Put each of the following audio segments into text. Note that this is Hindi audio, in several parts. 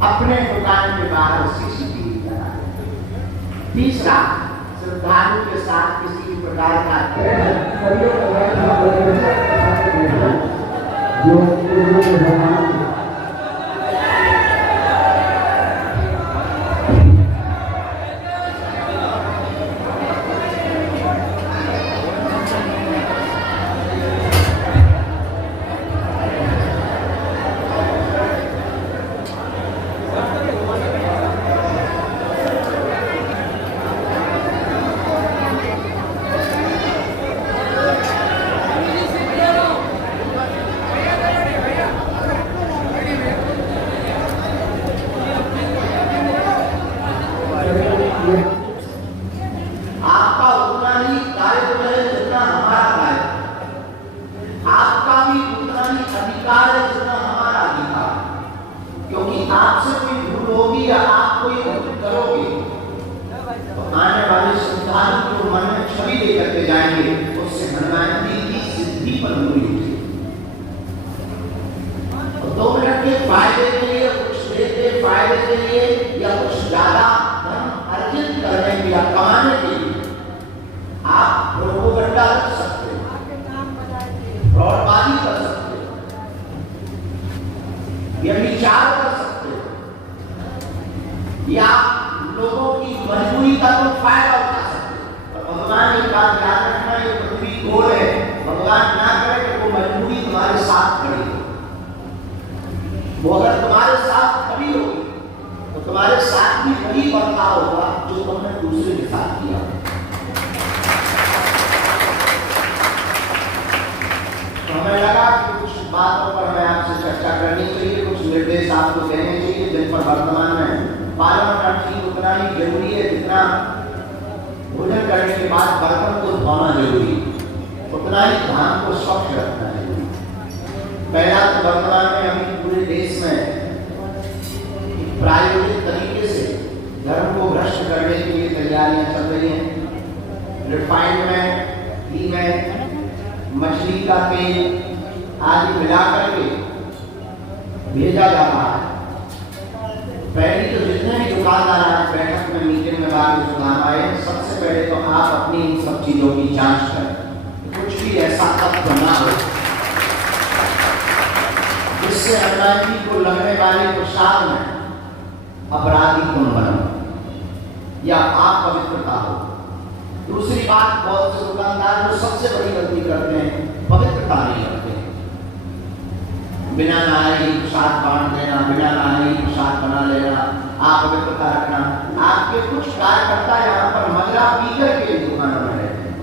अपने दुकान के बाहर सीसीटीवी लगा। तीसरा, श्रद्धालु के साथ किसी भी प्रकार का आपका उतना ही दायित्व है जितना हमारा दायित्व, आपका भी उतना ही अधिकार है जितना हमारा अधिकार, क्योंकि आपसे कोई भूल होगी या आप कोई भूल करोगे तो आने वाले श्रद्धालु जो मन में छवि लेकर के जाएंगे उससे हनुमान जी की सिद्धि पर हुई। तो 2 मिनट के फायदे के लिए, कुछ देर के फायदे के लिए या कुछ ज्यादा अर्जित करने के या कमाने के लिए आप प्रोपोगंडा कर सकते हो, फ्रॉडबाजी कर सकते हो, व्यभिचार कर सकते हो, या लोगों की मजबूरी का तो फायदा उठा सकते हो। तो भगवान एक बात याद रखना, ये पृथ्वी गोल है, भगवान ना करे कि वो मजबूरी तुम्हारे साथ खड़ी हो। वो अगर तुम्हारे साथ खड़ी होगी तो तुम्हारे साथ भी वही बर्ताव होगा जो तुमने दूसरे के साथ किया। तो हमें लगा कि कुछ बातों पर हमें आपसे चर्चा करनी चाहिए, कुछ निर्देश आपको देने चाहिए जिन पर वर्तमान में पालन करना ठीक उतना ही जरूरी है जितना भोजन करने के बाद बर्तन को धोना जरूरी है, उतना ही धाम को स्वच्छ रखना जरूरी। पहला तो वर्तमान में अभी पूरे देश में प्रायोगिक तरीके से धर्म को भ्रष्ट करने के लिए तैयारियां चल रही हैं। रिफाइंड में, घी में मछली का तेल आदि मिला करके भेजा जा रहा है। पहले तो जितने भी दुकानदार आज बैठक में मीटिंग में बात सुधार आए, सबसे पहले तो आप अपनी इन सब चीजों की जांच करें, कुछ भी ऐसा तत्व ना हो जिससे हनुमान जी को लगने वाले प्रसाद में अपराधी गुण बनो या आप पवित्रता हो। दूसरी बात, बहुत से दुकानदार जो सबसे बड़ी गलती करते हैं, पवित्रता नहीं करते, बिना नहाए ही प्रसाद बांट देना, बिना नहाए ही प्रसाद बना लेना, अपवित्रता रखना। आपके कुछ कार्यकर्ता यहाँ पर मदिरा पीकर के दुकानों में रहते हैं।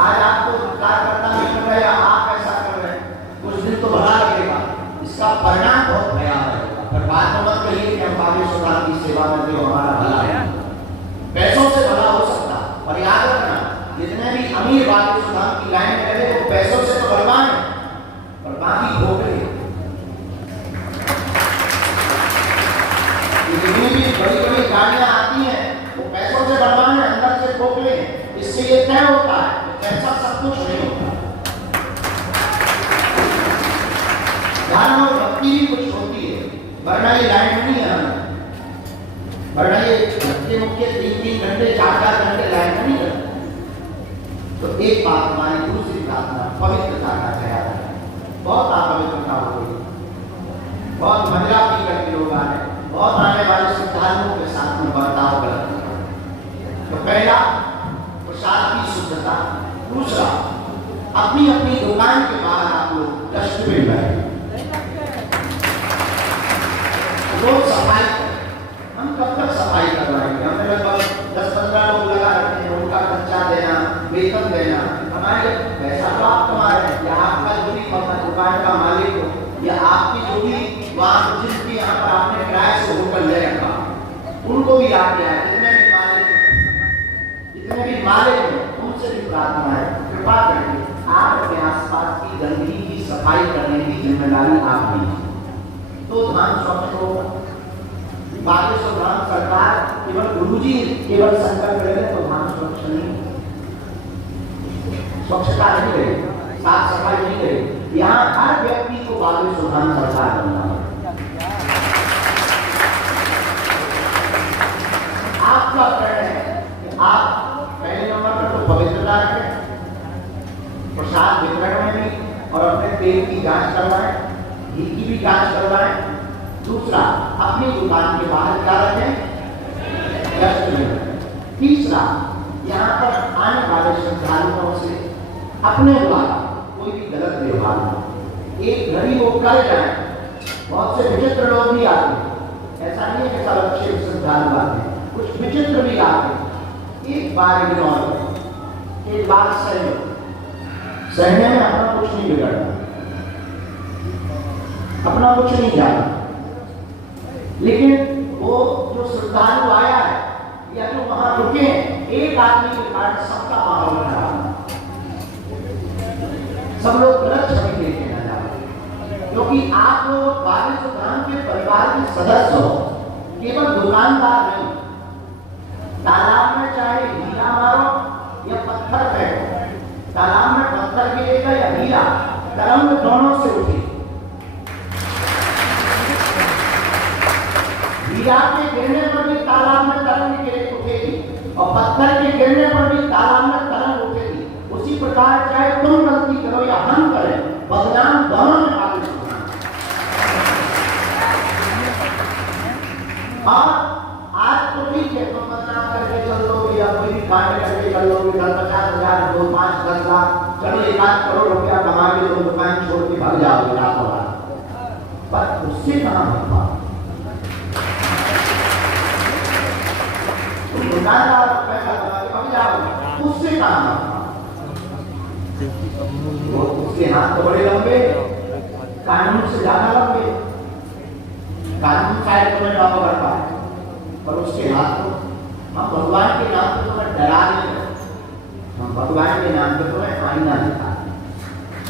आज आपको कार्यकर्ता मिल रहे हैं, आप ऐसा कर रहे हैं, कुछ दिन तो भला लगेगा, इसका परिणाम बहुत भयावह है। पर बात मत कहिए कि हम बागेश्वर की सेवा में जो हमारा भला है, पैसों से भला हो सकता, और याद रखना जितने भी अमीर बागेश्वर की लाइन में रहे वो पैसों से तो बलवान है, पर बाकी भोगले जितनी भी बड़ी बड़ी गाड़ियां आती हैं वो पैसों से बलवान है, अंदर से भोगले। इससे ये तय होता है कि पैसा सब कुछ नहीं होता, धर्म और भक्ति भी कुछ होती है, वरना ये लाइन नहीं है, वरना ये भक्ति मुख्य 3-3 घंटे 4-4 घंटे लाइन नहीं है। तो एक बात हमारी, दूसरी प्रार्थना पवित्रता का ख्याल है। बहुत अपवित्रता हो गई, बहुत मदिरा पी करके लोग आ रहे, बहुत आने वाले श्रद्धालुओं के साथ में बर्ताव गलत है। तो पहला प्रसाद की शुद्धता, दूसरा अपनी अपनी दुकान के बाहर आप लोग डस्टबिन लगाएं, रोज सफाई करें। हम कब तक सफाई करवाएंगे? हमने लगभग 10-15 लोग लगा रखे हैं, उनका खर्चा देना, वेतन देना, हमारे पैसा तो आप कमा रहे हैं, या आपका जो भी दुकान का मालिक हो या आपकी जो भी वहाँ जिसकी यहाँ पर आपने किराए से होटल ले रखा, उनको भी आप दिया है, जितने भी मालिक हैं उनसे भी प्रार्थना है, कृपा करके आपके आसपास की गंदगी की सफाई करने की जिम्मेदारी आप लीजिए, तो धाम स्वच्छ होगा। बागेश्वर धाम सरकार केवल गुरुजी केवल संकल्प ले तो धाम स्वच्छ नहीं, स्वच्छता नहीं रहेगी, साफ सफाई नहीं रहेगी। यहाँ हर व्यक्ति को बागेश्वर धाम सरकार बनना है। दूसरा, अपनी दुकान के बाहर क्या रखें? डस्टबिन। तीसरा, यहाँ पर आने वाले श्रद्धालुओं से अपने द्वारा कोई भी गलत व्यवहार न, एक घड़ी वो कर जाए। बहुत से विचित्र लोग भी आते हैं, ऐसा नहीं है कि सब अच्छे श्रद्धालु आते हैं, कुछ विचित्र भी आते हैं। एक बार इग्नोर करो, एक बार सहने में अपना कुछ नहीं बिगड़ना, अपना कुछ नहीं जाना। लेकिन वो जो श्रद्धालु आया है या जो वहां रुके, एक आदमी के कारण सबका माहौल खराब, सब लोग गलत छवि देखे न जाए। क्योंकि आप लोग वारिस खान के परिवार के सदस्य हो, केवल दुकानदार नहीं। तालाब में चाहे हीरा मारो या पत्थर फेंको, तालाब में पत्थर गिरेगा या हीरा, तरंग दोनों से उठे। हीरा के गिरने पर भी तालाब में तरंग उठेगी और पत्थर के गिरने पर भी तालाब में तरंग उठेगी। उसी प्रकार चाहे तुम गलती करो या हम करें, बदनाम दोनों में वारिस होना। और आज तो ठीक है, तुम बदनाम करके चल लोगे या कोई भी कांड करके चल लोगे, 50,000, 2, 5, 10 लाख, चलो 1 करोड़ रुपया कमा के तुम दुकान छोड़ के भाग जाओगे रातों रात। पर उससे कहाँ होगा? दुकानदार पैसा कमा के भाग जाओगे, उससे कहाँ होगा? उसके हाथ तो बड़े लंबे, कानून से ज्यादा लंबे। कानून शायद तुम्हें ना पकड़ पाए, पर उसके हाथ तो हम भगवान के नाम पे तुम्हें डरा नहीं रहे, हम भगवान के नाम पे तुम्हें आईना दिखा।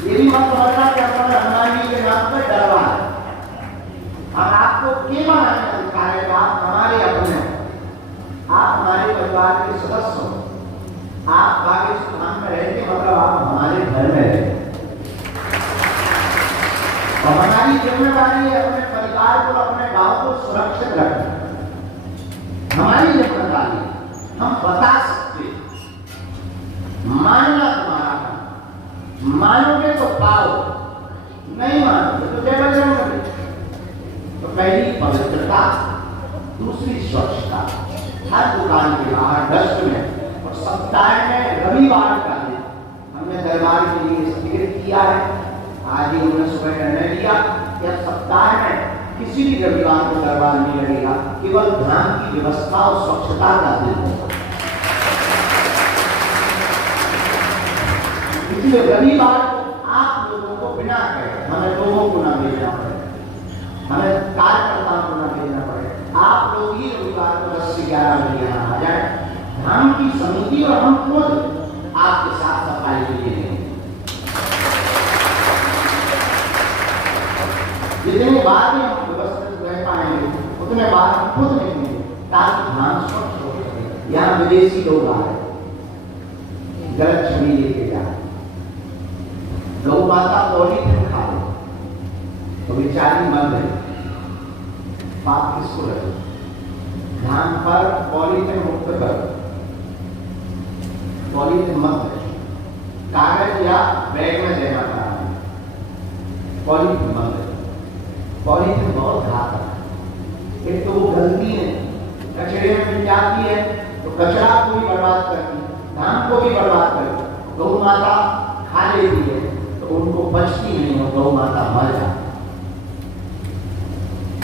ये भी मत समझना कि हम हनुमान जी के नाम पे डरवा है। हम आपको केवल आईना दिखा रहे हैं, आप हमारे अपने हो, आप हमारे परिवार के सदस्य हो। आप वारिस खान में रहते मतलब आप हमारे घर में रहते। और हमारी जिम्मेदारी है अपने परिवार को, अपने गांव को सुरक्षित रखना, हमारी जिम्मेदारी। हम बता सकते, मानना तुम्हारा काम, मानोगे तो पाओ, नहीं मानोगे तो जय बजरंग। तो पहली पवित्रता, दूसरी स्वच्छता, हर दुकान के बाहर डस्टबिन। और सप्ताह में रविवार का दिन हमने दरबार के लिए स्थिर किया है। आज ही हमने सुबह निर्णय लिया कि अब सप्ताह में किसी भी रविवार को दरबार नहीं लगेगा, केवल ध्यान की व्यवस्था और स्वच्छता का दिन होगा। इसलिए रविवार को आप लोगों को बिना कहे, हमें लोगों को ना भेजना पड़े, हमें कार्यकर्ताओं को ना भेजना पड़े, आप लोग ही रविवार को 10 से 11 बजे यहाँ आ जाए। धाम की समिति और हम खुद आपके साथ सफाई के लिए देंगे। जितने बार भी हम व्यवस्थित रह पाएंगे, उतने बार हम खुद देंगे, ताकि धाम स्वच्छ हो सके। यहाँ विदेशी लोग आए, गलत छवि लेके जाए, गौ माता पॉलीथिन खा लो तो बेचारी मर गई, पाप किसको लगे? धाम पर पॉलीथिन मुक्त करो, पॉलीथिन मत दे, कागज या बैग में देना पड़ा, पॉलीथिन मत दे। पॉलीथिन बहुत घातक है। एक तो वो गंदी है, कचरे में मिल जाती है तो कचरा को भी बर्बाद करती है, धाम को भी बर्बाद करती है। गौ माता खा लेती है तो उनको बचती नहीं हो, गौ माता मर जाती।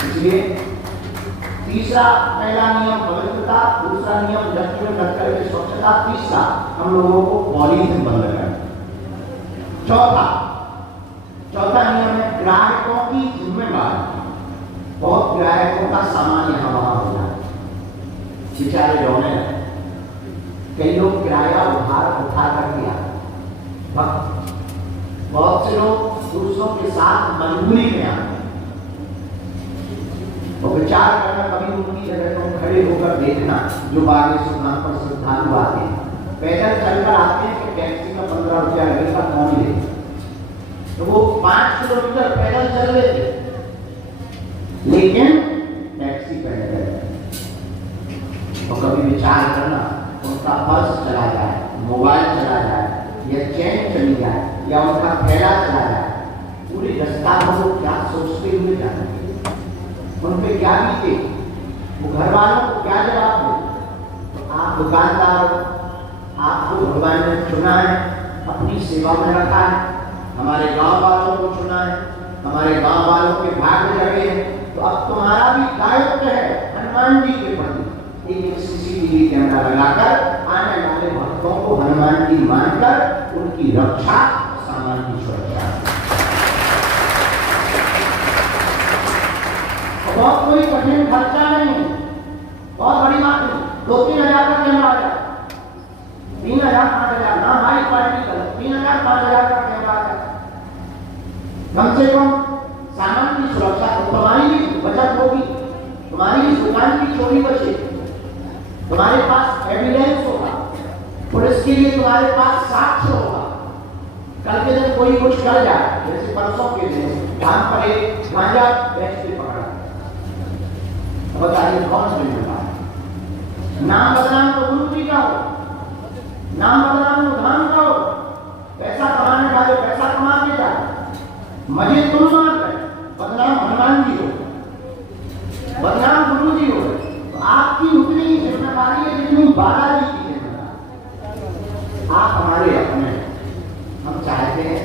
इसलिए तीसरा, पहला नियम पवित्रता, दूसरा नियम डस्टबिन रखकर के स्वच्छता, तीसरा हम लोगों को पॉलीथिन बंद करना। चौथा नियम है ग्राहकों की जिम्मेदारी। बहुत ग्राहकों का सामान यहाँ वहां हो जाए, बेचारे रोने लगे। कई लोग किराया उठा कर दिया, बहुत से लोग दूसरों के साथ मजबूरी में आते और विचार करना, कभी उनकी जगह तुम खड़े होकर देखना, जो वारिस खान पर श्रद्धालु आते हैं, पैदल चलकर आते हैं कि टैक्सी में 15 रुपया लगेगा, कौन ले? तो वो 5 किलोमीटर पैदल चल लेते, लेकिन टैक्सी पैदल। तो कभी विचार करना, उनका पर्स चला जाए, मोबाइल चला जाए, या चैन चली जाए, या उनका थैला चला जाए, पूरी रास्ता वो क्या सोचते हुए जाएंगे? उन पे क्या बीते, वो घर वालों को क्या जवाब दे। तो आप दुकानदार, आपको भगवान ने चुना है, अपनी सेवा में रखा है, हमारे गांव वालों को चुना है, हमारे गांव वालों के भाग लगे हैं, तो अब तुम्हारा भी दायित्व है हनुमान जी के प्रति एक सीसीटीवी कैमरा लगाकर आने वाले भक्तों को हनुमान जी मानकर उनकी रक्षा, सामान की सुरक्षा। बहुत कोई कठिन खर्चा नहीं, बहुत बड़ी बात नहीं, 2-3 हज़ार का कैमरा आ जाए, 3,000-5,000 ना हाई क्वालिटी का, 3,000-5,000 का कैमरा आ जाए, कम से कम सामान की सुरक्षा। तो तुम्हारी भी बचत होगी, तुम्हारी इस दुकान की चोरी बचे, तुम्हारे पास एविडेंस होगा, पुलिस के लिए तुम्हारे पास साक्ष्य होगा। कल के दिन कोई कुछ कर जाए, जैसे परसों के दिन धाम पर एक गांजा बेचते पकड़ा, बताइए कौन सा जिम्मेदार है? नाम बदनाम तो गुरु जी का हो, नाम बदनाम तो धाम का हो, पैसा कमाने वाले पैसा कमा के जाए, मजे तुम मार गए, बदनाम हनुमान जी हो, बदनाम गुरु जी हो। तो आपकी उतनी ही जिम्मेदारी है जितनी बालाजी की जिम्मेदारी। आप हमारे अपने, हम चाहते हैं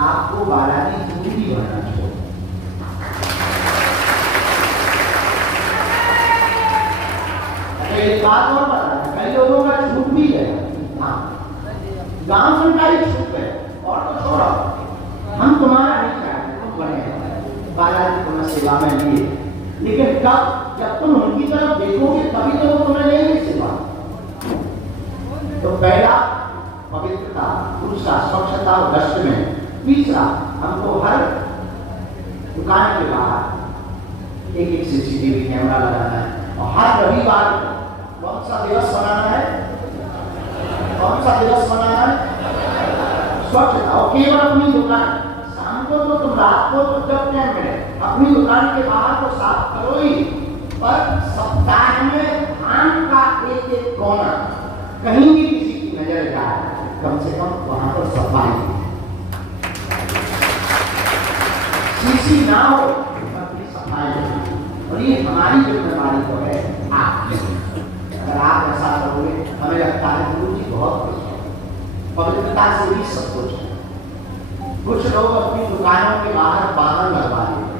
आपको बालाजी जिंदगी बनना चाहिए। एक बात और बता, कई लोगों का छूट भी है, गांव सरकारी छूट है, और तो छोड़ो, हम तुम्हारा नहीं चाहते, तुम बने बालाजी तुम्हें सेवा में लिए, लेकिन कब, जब तुम उनकी तरफ देखोगे तभी तो वो तुम्हें लेंगे सेवा। तो पहला पवित्रता, दूसरा स्वच्छता और डस्टबिन, तीसरा हमको हर दुकान के बाहर एक सीसीटीवी कैमरा लगाना है, और हर रविवार कौन सा दिवस मनाना है, कौन सा दिवस मनाना है, स्वच्छता। और केवल अपनी दुकान, शाम को तो तुम रात को तो जब टाइम मिले अपनी दुकान के बाहर तो साफ करो ही, पर सप्ताह में धाम का एक कोना कहीं भी किसी की नजर जाए, कम से कम वहां पर सफाई, सीसी ना हो, सफाई। और ये हमारी जिम्मेदारी तो है आपकी। अगर आप ऐसा करोगे, हमें लगता है गुरु जी बहुत खुश हैं, पवित्रता से भी सब कुछ है। कुछ लोग अपनी दुकानों के बाहर बादल लगवा देते,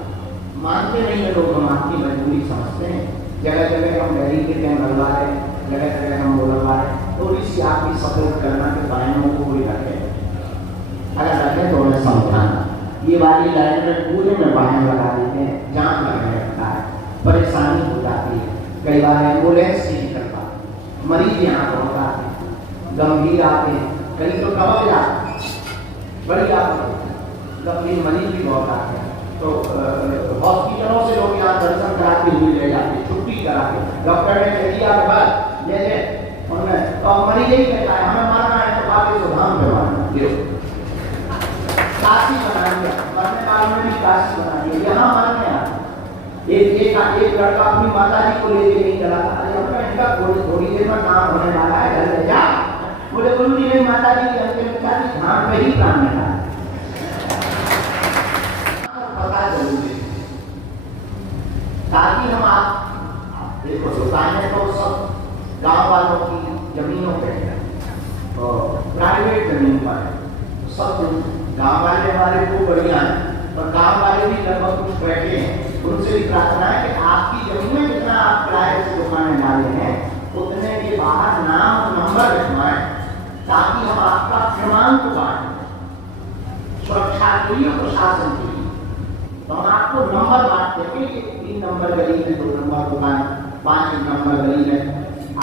मानते नहीं है लोग, हम आपकी मजबूरी समझते हैं। जगह जगह हम डेयरी के कैंप लगवा रहे, जगह जगह हम वो लगवा रहे, थोड़ी सी आपकी सपोर्ट करना के बाइनों को कोई रखे, अगर रखे तो उन्हें समझाना। ये वाली लाइन में पूरे में बाहर लगा देते हैं, जाम लगने लगता है, परेशानी हो जाती है, कई बार एम्बुलेंस नहीं निकलता, मरीज यहाँ पहुँच आते हैं, गंभीर आते हैं, कहीं तो कवर जाते हैं, बड़ी आप गंभीर मरीज भी बहुत आते हैं। तो हॉस्पिटलों से लोग यहाँ दर्शन कराते हुए ले जाते, छुट्टी कराते, डॉक्टर ने कह दिया के बाद ले ले उनमें, तो मरीज यही कहता है हमें मारना है तो बाकी को धाम पे मारना, काशी बना दिया, मरने वालों ने भी काशी बना दिया, यहाँ मरने आते। एक लड़का अपनी माता जी को लेके नहीं चला था, अरे इनका थोड़ी देर में काम होने वाला है, घर ले जा। बोले गुरु जी ने माता जी की अंतिम इच्छा थी, धाम पे ही काम मिला, पता जरूरी है, ताकि हम आप देखो दुकानें तो सब गांव वालों की जमीनों पे है, तो प्राइवेट जमीन पर है, तो सब गांव वाले हमारे को बढ़िया है, पर गांव वाले भी लगभग कुछ बैठे हैं, उनसे भी प्रार्थना है कि आपकी जमीन में जितना आप किराए से दुकानें डाले हैं उतने के बाहर नाम नंबर लिखवाएं, ताकि हम आपका क्रमांक बांटें, सुरक्षा के लिए, प्रशासन के लिए। तो हम आपको नंबर बांटते हैं कि 3 नंबर गली में 2 नंबर दुकान, 5 नंबर गली में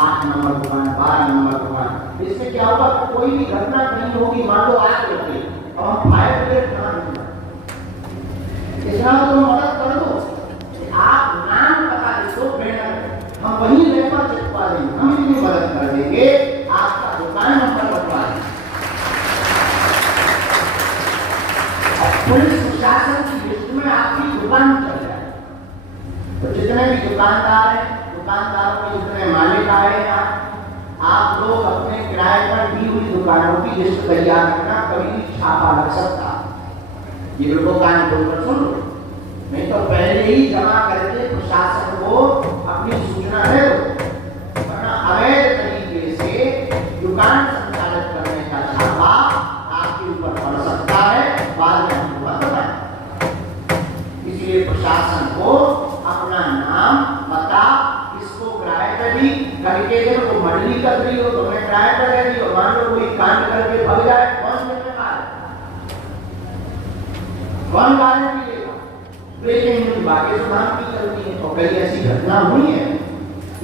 8 नंबर दुकान, 12 नंबर दुकान। इससे क्या होगा, कोई भी घटना कहीं होगी, मान लो आग लग गई और हम फायर ब्रिगेड ना मिलना, इतना तो मदद कर दो, आप नाम पता लिखो, हम वहीं रेफर चिपका देंगे, हम इतनी मदद कर देंगे, आपका दुकान नंबर बतवा देंगे। पुलिस प्रशासन की लिस्ट में आपकी दुकान चल जाए, तो जितने भी दुकानदार हैं, दुकानदारों के जितने मालिक आए हैं, आप लोग अपने किराए पर दी हुई दुकानों की लिस्ट तैयार करना, कभी भी छापा लग सकता, ये लोगों कान खोलकर सुन लो, नहीं तो पहले ही जमा करके प्रशासन दिक्कत रही हो तो मैं ट्राई कर रही हो, मान लो कोई कांड करके भाग जाए, कौन जिम्मेदार है? कौन गारंटी देगा? ब्रेकिंग न्यूज बाकी सुधार की चलती है और कई ऐसी घटना हुई है।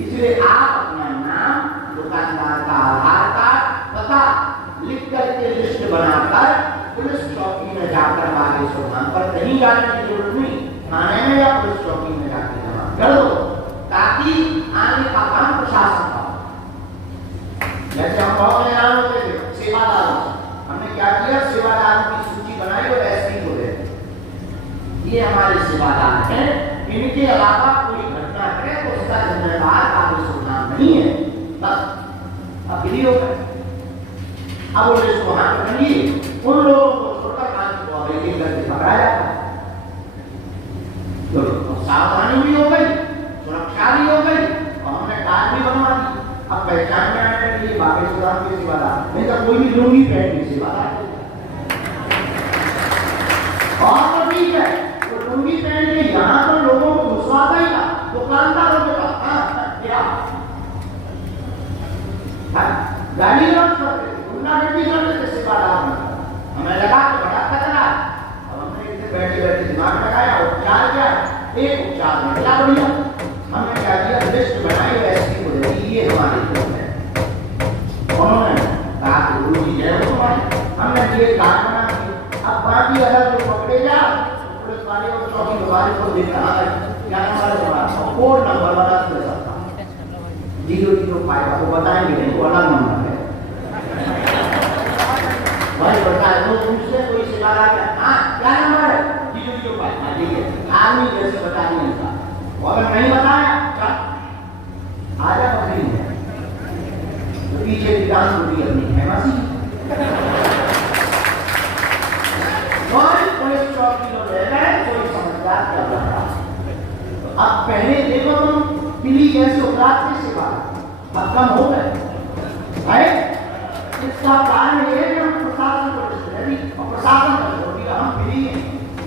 इसलिए आप अपना नाम, दुकानदार का आधार कार्ड तथा लिख करके लिस्ट बनाकर पुलिस चौकी में जाकर बाकी सुधार पर कहीं जाने की जरूरत नहीं, थाने में या पुलिस चौकी में जाकर जमा कर दो, ताकि आगे का काम प्रशासन का। जैसे हम बहुत हैरान होते थे सेवादारों से, हमने क्या किया, सेवादारों की सूची बनाई और एसपी को दे, ये हमारे सेवादार हैं, इनके अलावा कोई घटना करे तो उसका जिम्मेदार काबू सुनाम नहीं है, बस अब फ्री हो गए। अब वो इसको हाथ रखिए, उन लोगों को छोड़कर कांच को अब एक करके पकड़ा जाता है। तो सावधानी भी हो गई, सुरक्षा भी हो गई और हमने कार्ड भी बनवा दी। अब पहचान में आने के लिए बाकी सुधार के सेवादार, नहीं तो कोई भी लुंगी पहन के सेवादार। और तो ठीक है, वो लुंगी पहन के यहाँ तो लोगों को घुसवाता ही था, दुकानदारों के पास क्या गाड़ी रख करते, गुंडागर्दी करते थे सेवादार में। हमें लगा कि बड़ा खतरा, अब हमने इसे बैठे बैठे दिमाग लगाया, उपचार किया, एक उपचार में क्या बढ़िया, हमने क्या किया, लिस्ट बनाई एसपी को दे दी, ये हमारी रिपोर्ट है। उन्होंने कहा कि गुरु जी जय हो तुम्हारी, हमने ये कार्ड बना दिया। अब बाकी अगर जो पकड़े जा पुलिस वाले और चौकी वाले को देख रहा है क्या नंबर है तुम्हारा, कोड नंबर बता दे सकता 005 आपको बताएंगे नहीं, वो अलग नंबर है भाई, बताए तो तुमसे कोई सिवाला क्या, हाँ क्या नंबर है 005, ठीक है, आदमी जैसे बता नहीं था, अगर नहीं बताया चल आजा बकरी है तो पीछे की डांस होती अपनी है मसी। कोई पुलिस चौकी में रह गए, कोई समझदार कर रहा। अब पहले देखो तुम पीली कैसे उपराध के सिवा अब कम हो गए है। इसका कारण ये है कि हम प्रशासन को डिस्ट्रेडी और प्रशासन को छोड़ी, हम पीली हैं,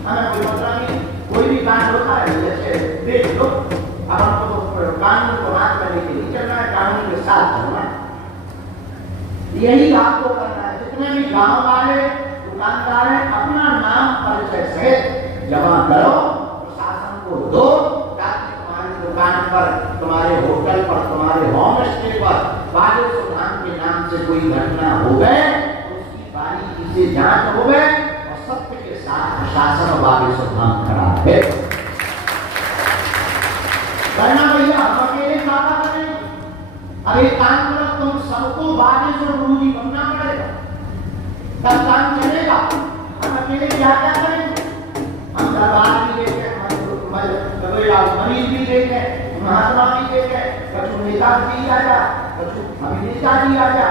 हमें कोई मतलब नहीं। कोई भी कांड होता है जैसे देख लो, अब हमको तो कानून को हाथ में लेके नहीं चलना है, कानून के साथ चलना है, यही आपको करना है। जितने भी गांव वाले दुकानदार हैं, अपना नाम परिचय सहित जमा करो, प्रशासन को दो, ताकि तुम्हारी दुकान पर, तुम्हारे होटल पर, तुम्हारे होम स्टे पर बागे सुधान के नाम से कोई घटना हो गए तो उसकी बारीकी से जांच हो गए और सत्य के साथ प्रशासन बागे सुधान खड़ा है। करना भैया, हम अकेले ज्यादा करेंगे। अब एक काम करो, तुम सबको बागे से गुरुजी बनना पड़ेगा, तब काम चलेगा। हम अकेले क्या क्या करेंगे, हम दरबार भी देखे, मरीज भी देखे, महात्मा भी देखे, कछु नेता जी आ जा, कछु अभिनेता जी आ जा,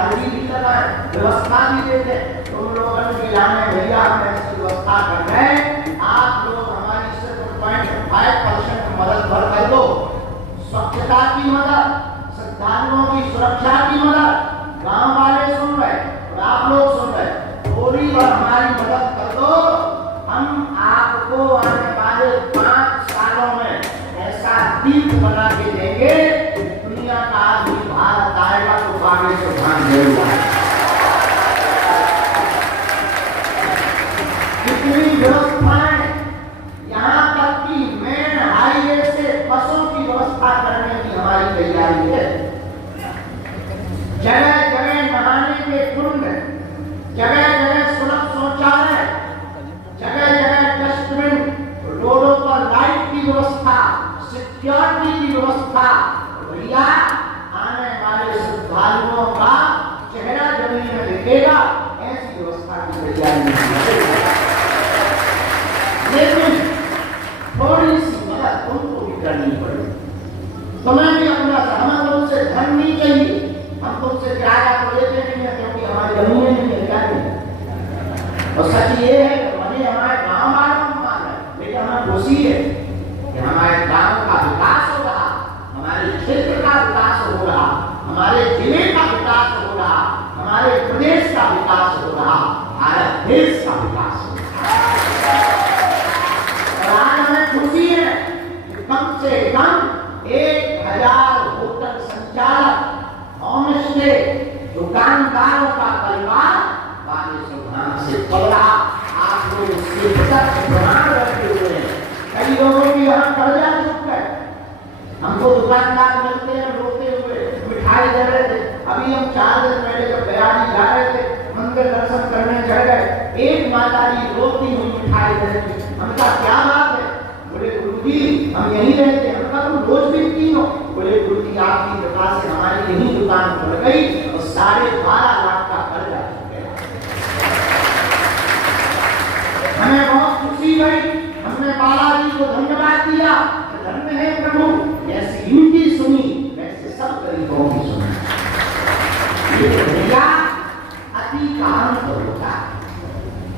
अर्जी भी लगाए, व्यवस्था भी देखे। तुम लोगों के लाने भैया हम ऐसी व्यवस्था कर रहे हैं, आप लोग हमारी सिर्फ 0.5% मदद भर कर दो, स्वच्छता की मदद, श्रद्धालुओं की सुरक्षा की मदद, गांव वाले सुन रहे और आप लोग सुन रहे, थोड़ी बार हमारी मदद कर दो। हम आपको आने वाले 5 सालों में ऐसा दीप बना के देंगे, दुनिया का आदमी भारत आएगा तो बागे सुधान जरूर आएगा। कितनी व्यवस्थाएं, यहाँ तक कि मेन हाईवे से बसों की व्यवस्था करने की हमारी तैयारी है। जगह जगह नहाने के कुंड, जगह जगह सुलभ शौचालय, जगह जगह डस्टबिन, रोडों पर लाइट की व्यवस्था, सिक्योरिटी की व्यवस्था। भैया आने वाले श्रद्धालुओं का चेहरा जमीन में दिखेगा, ऐसी व्यवस्था की तैयारी है। लेकिन थोड़ी सी मदद तुमको भी करनी पड़ेगी। तुम्हें भी अपना हमें तुमसे धन नहीं चाहिए, हम तुमसे किराया तो लेते नहीं है क्योंकि हमारी जमीनें नहीं है, क्या नहीं। और सच ये है कि भले हमारे गांव वालों को मान है, लेकिन हमें खुशी है कि हमारे गांव का विकास हो रहा, हमारे क्षेत्र का विकास हो रहा, हमारे जिले का विकास हो रहा, हमारे प्रदेश का विकास हो रहा, भारत देश का विकास हो रहा। और आज हमें खुशी है कि कम से कम 1000 होटल संचालक होम स्टे, दुकानदारों का परिवार बागेश्वर धाम से पल रहा। आप लोग इसके प्रत्यक्ष प्रमाण रखे हुए हैं। कई लोगों की यहाँ कर्जा चुक गए, हमको दुकानदार मिलते हैं रोते हुए मिठाई दे रहे थे। अभी हम 4 दिन पहले जब बयानी जा रहे थे, मंदिर दर्शन करने चढ़ गए, एक माता जी रोती हुई मिठाई दे रही थी। हमने कहा क्या बात है? बोले गुरुजी हम यहीं रहते हैं। हमने कहा तुम रोज बेचती हो? बोले गुरुजी आपकी कृपा से हमारी यही दुकान खुल गई और 12.5 लाख का कर्जा चुक गया। हमें बहुत खुशी हुई, हमने बालाजी को धन्यवाद दिया। धन्य है प्रभु, जैसे इनकी सुनी वैसे सब गरीबों की सुनी। ये भैया अति काम तो होता है,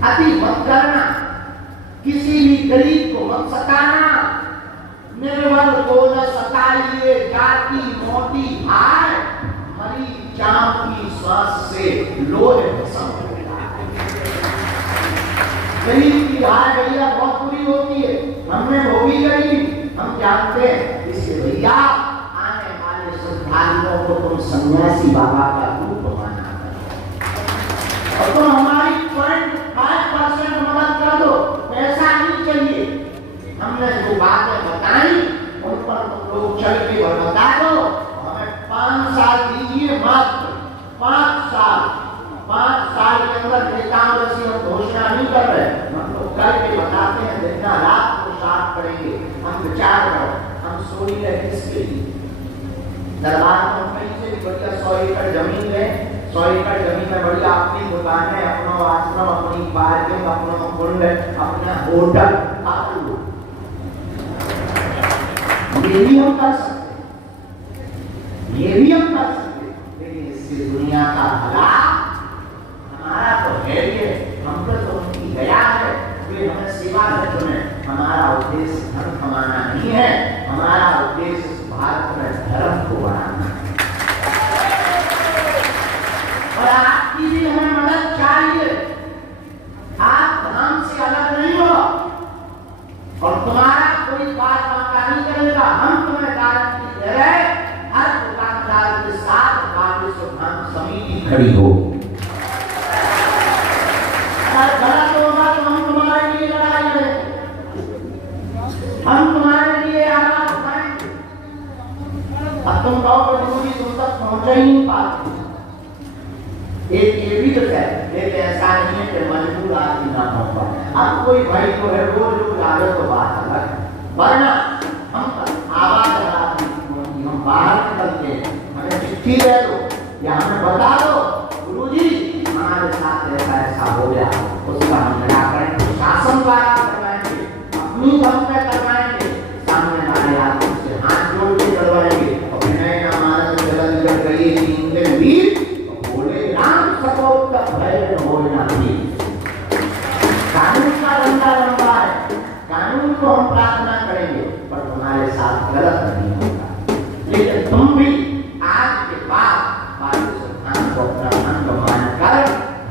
अति मत करना, किसी भी गरीब को मत सताना, निर्बल को न सताइए, जाति मोटी हार, मरी चाम की श्वास से लोहे भस्म होता है। गरीब की हार भैया बहुत बुरी होती है, हमने भोगी गरीब, हम जानते हैं। इसलिए भैया आने वाले श्रद्धालुओं को तुम सन्यासी बाबा का रूप माना करो और तुम हमारी 0.5% मदद कर दो, पैसा नहीं चाहिए। हमने जो बातें बताई उन पर तुम लोग चल के बता दो। हमें 5 साल दीजिए, मात्र 5 साल। 5 साल के अंदर नेताओं जैसी हम घोषणा नहीं कर रहे, हम लोग करके बताते हैं। दिन रात पुरुषार्थ करेंगे, हम विचार करो, हम सोई रहे किसके लिए? दरबार में कहीं से भी बढ़िया 100 एकड़ जमीन है, 100 एकड़ जमीन में बढ़िया अपनी दुकान है, अपना आश्रम, अपनी पार्किंग, अपना कुंड, अपना होटल, ये भी हम कर सकते, ये भी हम कर सकते। लेकिन इससे दुनिया का भला हमारा तो है ये, हम तो उनकी दया है, वे हमें सेवा में चुने। हमारा उद्देश्य धर्म कमाना नहीं है, हमारा उद्देश्य इस भारत में धर्म को बढ़ाना है। और आपकी भी हमें मदद चाहिए। आप धाम से अलग नहीं हो और तुम्हारा कोई बात मांगा नहीं करेगा। हम तुम्हें गारंटी दे रहे, हर दुकानदार के साथ बागेश्वर धाम समिति खड़ी होगी। गलत होगा तो हम तुम्हारे लिए लड़ाई लड़ेंगे, हम तुम्हारे लिए आवाज उठाएंगे। अब तुम कहोगे गुरुजी तुम तक पहुंच ही नहीं पाते। एक ये भी तो है, लेकिन ऐसा नहीं है कि मजबूर आदमी ना पहुंच पाए। अब कोई भाई तो है रोज आवे तो बात अलग है, वरना हम आवाज आदमी हम बाहर निकलते हैं, हमें चिट्ठी दे दो या हमें बता दो गुरुजी हमारे साथ ऐसा ऐसा हो गया, उसका हम निराकरण शासन द्वारा करवाएंगे, अपनी दम पे करवाएंगे, सामने वाले आदमी से हाथ जोड़ के करवाएंगे। और विनय का मानस जलन जब गई 3 दिन बीत, बोले राम सपोर्ट का भय होना भी। कानून का डंडा लंबा है, कानून को हम प्रार्थना करेंगे, पर तुम्हारे साथ गलत नहीं होगा। लेकिन तुम भी आज के बाद बागेश्वर धाम को अपना धर्म मानकर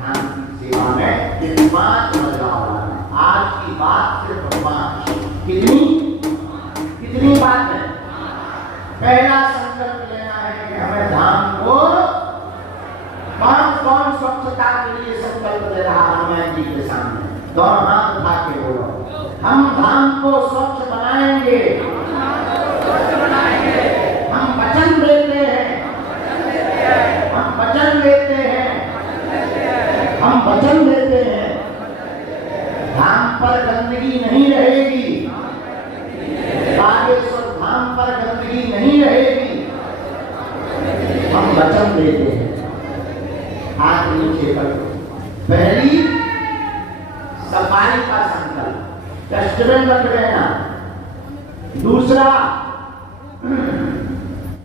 धाम की सेवा में ये 5 बदलाव लाना। आज की बात सिर्फ 5। कितनी बात है? पहला संकल्प लेना है कि हमें धाम को कौन स्वच्छता के लिए संकल्प ले रहा हनुमान जी के सामने? दोनों हाथ उठा के बोलो, हम धाम को स्वच्छ बनाएंगे, हम वचन देते हैं, हम वचन देते हैं, हम वचन देते हैं, धाम पर गंदगी नहीं रहेगी, बागेश्वर धाम पर गंदगी नहीं रहेगी, हम वचन देते हैं। हाथ नीचे कर दो। पहली सफाई का संकल्प, डस्टबिन रख देना। दूसरा